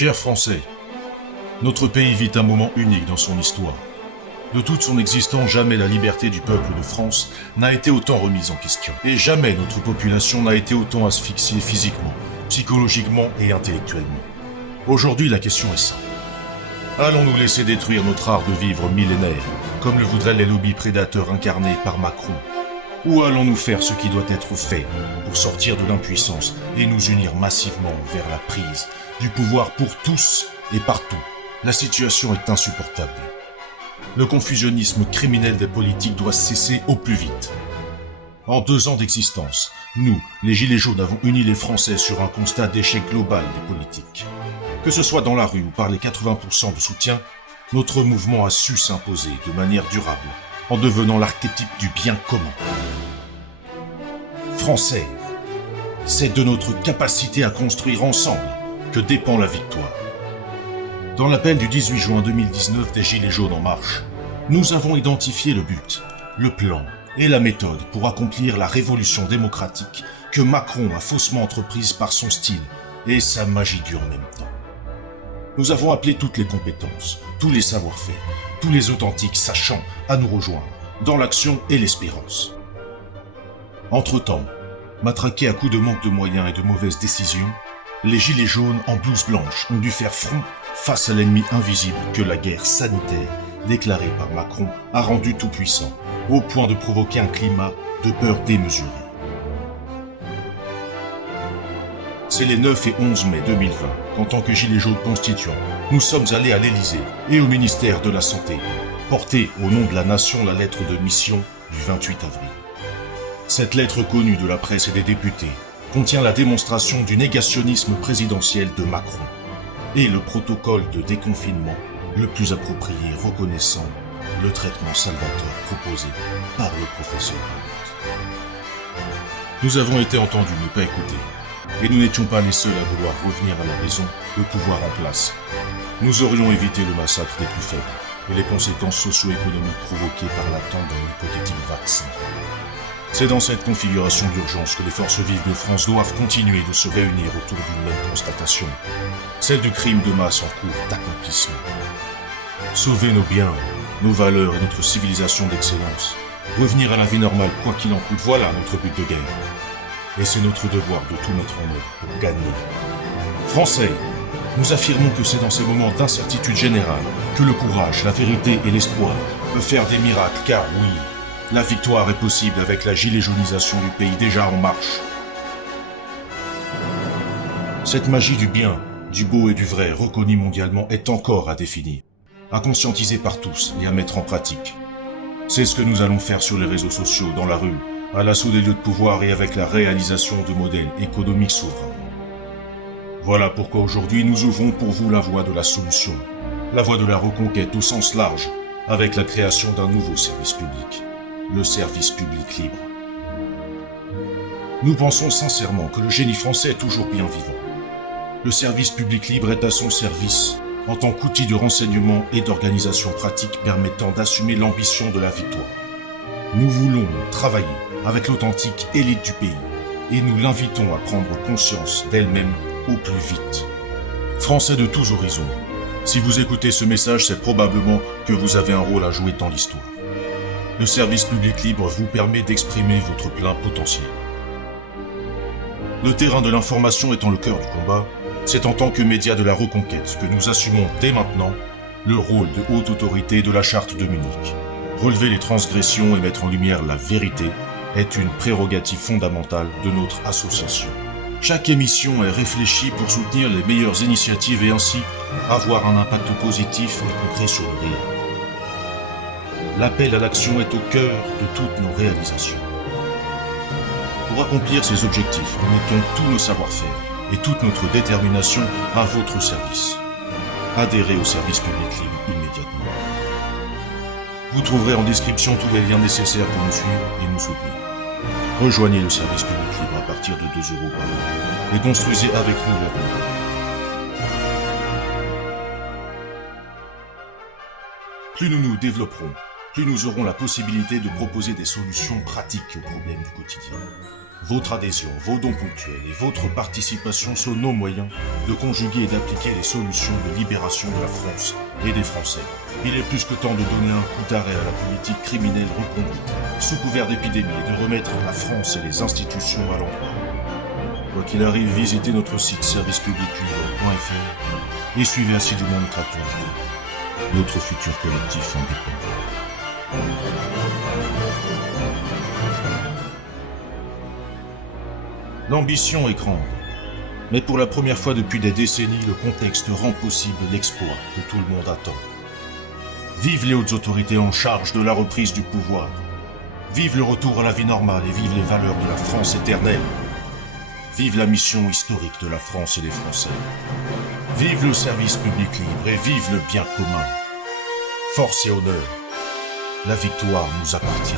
Chers Français, notre pays vit un moment unique dans son histoire. De toute son existence, jamais la liberté du peuple de France n'a été autant remise en question. Et jamais notre population n'a été autant asphyxiée physiquement, psychologiquement et intellectuellement. Aujourd'hui, la question est simple. Allons-nous laisser détruire notre art de vivre millénaire, comme le voudraient les lobbies prédateurs incarnés par Macron? Ou allons-nous faire ce qui doit être fait pour sortir de l'impuissance et nous unir massivement vers la prise du pouvoir pour tous et partout? La situation est insupportable. Le confusionnisme criminel des politiques doit cesser au plus vite. En 2 ans d'existence, nous, les Gilets jaunes, avons uni les Français sur un constat d'échec global des politiques. Que ce soit dans la rue ou par les 80% de soutien, notre mouvement a su s'imposer de manière durable, en devenant l'archétype du bien commun. Français, c'est de notre capacité à construire ensemble que dépend la victoire. Dans l'appel du 18 juin 2019 des Gilets jaunes en marche, nous avons identifié le but, le plan et la méthode pour accomplir la révolution démocratique que Macron a faussement entreprise par son style et sa magie dure en même temps. Nous avons appelé toutes les compétences, tous les savoir-faire, tous les authentiques sachants à nous rejoindre, dans l'action et l'espérance. Entre-temps, matraqués à coups de manque de moyens et de mauvaises décisions, les Gilets jaunes en blouse blanche ont dû faire front face à l'ennemi invisible que la guerre sanitaire, déclarée par Macron, a rendu tout puissant, au point de provoquer un climat de peur démesurée. C'est les 9 et 11 mai 2020 qu'en tant que Gilets jaunes constituants, nous sommes allés à l'Élysée et au ministère de la Santé, porter au nom de la nation la lettre de mission du 28 avril. Cette lettre connue de la presse et des députés contient la démonstration du négationnisme présidentiel de Macron et le protocole de déconfinement le plus approprié reconnaissant le traitement salvateur proposé par le professeur Raoult. Nous avons été entendus, mais pas écoutés. Et nous n'étions pas les seuls à vouloir revenir à la raison, le pouvoir en place. Nous aurions évité le massacre des plus faibles et les conséquences socio-économiques provoquées par l'attente d'un hypothétique vaccin. C'est dans cette configuration d'urgence que les forces vives de France doivent continuer de se réunir autour d'une même constatation, celle du crime de masse en cours d'accomplissement. Sauver nos biens, nos valeurs et notre civilisation d'excellence. Revenir à la vie normale, quoi qu'il en coûte, voilà notre but de guerre. Et c'est notre devoir de tout mettre en œuvre pour gagner. Français, nous affirmons que c'est dans ces moments d'incertitude générale que le courage, la vérité et l'espoir peuvent faire des miracles, car oui, la victoire est possible avec la gilet jaunisation du pays déjà en marche. Cette magie du bien, du beau et du vrai reconnue mondialement est encore à définir, à conscientiser par tous et à mettre en pratique. C'est ce que nous allons faire sur les réseaux sociaux, dans la rue, à l'assaut des lieux de pouvoir et avec la réalisation de modèles économiques souverains. Voilà pourquoi aujourd'hui nous ouvrons pour vous la voie de la solution, la voie de la reconquête au sens large, avec la création d'un nouveau service public, le service public libre. Nous pensons sincèrement que le génie français est toujours bien vivant. Le service public libre est à son service en tant qu'outil de renseignement et d'organisation pratique permettant d'assumer l'ambition de la victoire. Nous voulons travailler avec l'authentique élite du pays et nous l'invitons à prendre conscience d'elle-même au plus vite. Français de tous horizons, si vous écoutez ce message, c'est probablement que vous avez un rôle à jouer dans l'histoire. Le service public libre vous permet d'exprimer votre plein potentiel. Le terrain de l'information étant le cœur du combat, c'est en tant que média de la reconquête que nous assumons dès maintenant le rôle de haute autorité de la Charte de Munich. Relever les transgressions et mettre en lumière la vérité est une prérogative fondamentale de notre association. Chaque émission est réfléchie pour soutenir les meilleures initiatives et ainsi avoir un impact positif et concret sur le réel. L'appel à l'action est au cœur de toutes nos réalisations. Pour accomplir ces objectifs, nous mettons tous nos savoir-faire et toute notre détermination à votre service. Adhérez au service public libre immédiatement. Vous trouverez en description tous les liens nécessaires pour nous suivre et nous soutenir. Rejoignez le service public libre à partir de 2 € par mois et construisez avec nous l'avenir. Plus nous nous développerons, plus nous aurons la possibilité de proposer des solutions pratiques aux problèmes du quotidien. Votre adhésion, vos dons ponctuels et votre participation sont nos moyens de conjuguer et d'appliquer les solutions de libération de la France et des Français. Il est plus que temps de donner un coup d'arrêt à la politique criminelle reconduite, sous couvert d'épidémie, et de remettre la France et les institutions à l'endroit. Quoi qu'il arrive, visitez notre site servicepubliclibre.fr et suivez assidûment notre actualité. Notre futur collectif en dépend. L'ambition est grande, mais pour la première fois depuis des décennies, le contexte rend possible l'exploit que tout le monde attend. Vive les hautes autorités en charge de la reprise du pouvoir. Vive le retour à la vie normale et vive les valeurs de la France éternelle. Vive la mission historique de la France et des Français. Vive le service public libre et vive le bien commun. Force et honneur, la victoire nous appartient.